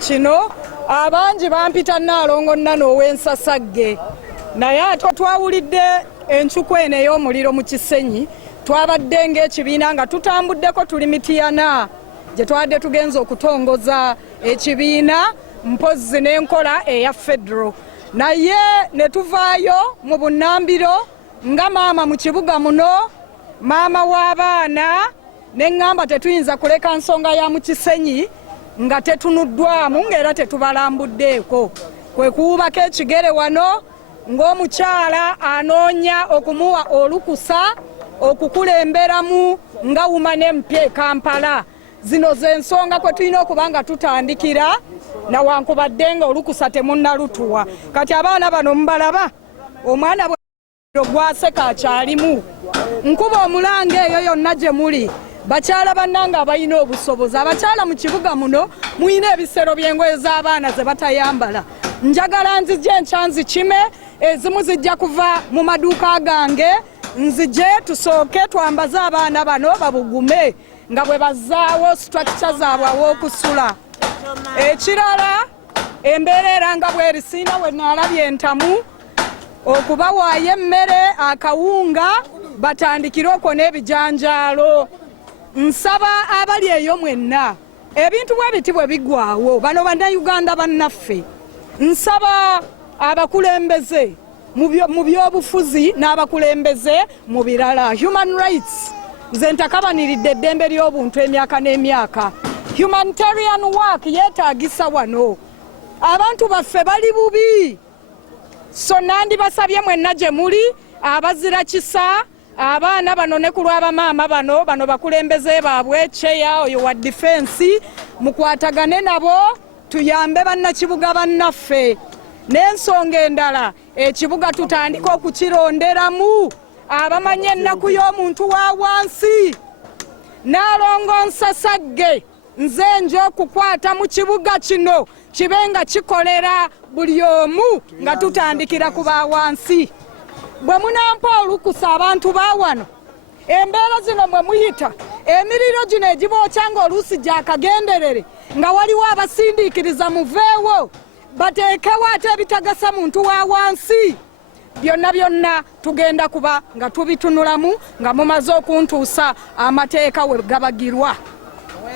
Kino abangi bampita Nnaalongo Nano w'Ensasagge naye ate twawulidde encuku eno ey'omuliro mu Kisenyi twabadde ng'ekibiina nga tutambuddeko tuli Mityana gye twadde tugenza okutongoza ekibiina mpozzi n'enkola eya Federo naye ne tuvaayo mu bunnambiro nga maama mu kibuga muno maama w'abaana ne ŋŋamba tetuyinza kuleka nsonga ya mu Kisenyi nga tetunuddwamu ng'era tetubalambuddeeko kwe kuwubako ekigere wano ng'omukyala anoonya okumuwa olukusa okukulemberamu nga Women MP e Kampala. Zino z'ensonga kwe tulina okuba nga tutandikira nawankubadde nga olukusa temunnalutuwa. Kati abaana bano mubalaba omwana gwaseka akyalimu nkuba omulanga eyo yonna gye muli bakyala bannanga abalina obusobozi abakyala mu kibuga muno muyina ebisero by'engoye z'abaana ze batayambala. Njagala nzije enkya nzikime ezimu zijja kuva mu maduuka gange nzije tusooke twambaze abaana bano babugume nga bwe bazzaawo structure zaabwe aw'okusula. Ekirala embeera era nga bw'erisiina we naalabye entamu okubawaayo emmere akawunga batandikire okona ebijanjaalo. Nsaba abali eyo mwenna ebintu bwe biti bwe bigwawo bano bannayuganda bannaffe nsaba abakulembeze mu byobufuzi n'abakulembeze mu birala human rights nze ntakabaniridde eddembe ly'obuntu emyaka n'emyaka. Humanitarian work yeetaagisa wano abantu baffe bali bubi so nandibasabye mwenna gye muli abazira kisa abaana bano ne ku lw'abamaama bano bakulembeze baabwe cheya oyo wa defense mukwatagane nabo tuyambe bannakibuga bannaffe n'ensonga endala ekibuga tutandika okukironderamu abamanye ennaku y'omuntu wa wansi. Nnaalongo Nsasagge nze nja okukwata mu kibuga kino kibe nga kikolera buli omu nga tutandikira ku ba wansi. Bwe munampa olukusa abantu ba wano embeera zino mwe muyita emiriro gino egibookya ng'oluusi gyakagenderere nga waliwo abasindiikiriza muveewo bateekewo ate ebitagasa muntu wa wansi. Byonna tugenda kuba nga tubitunulamu nga mumaze okuntuusa amateeka we gabagirwa.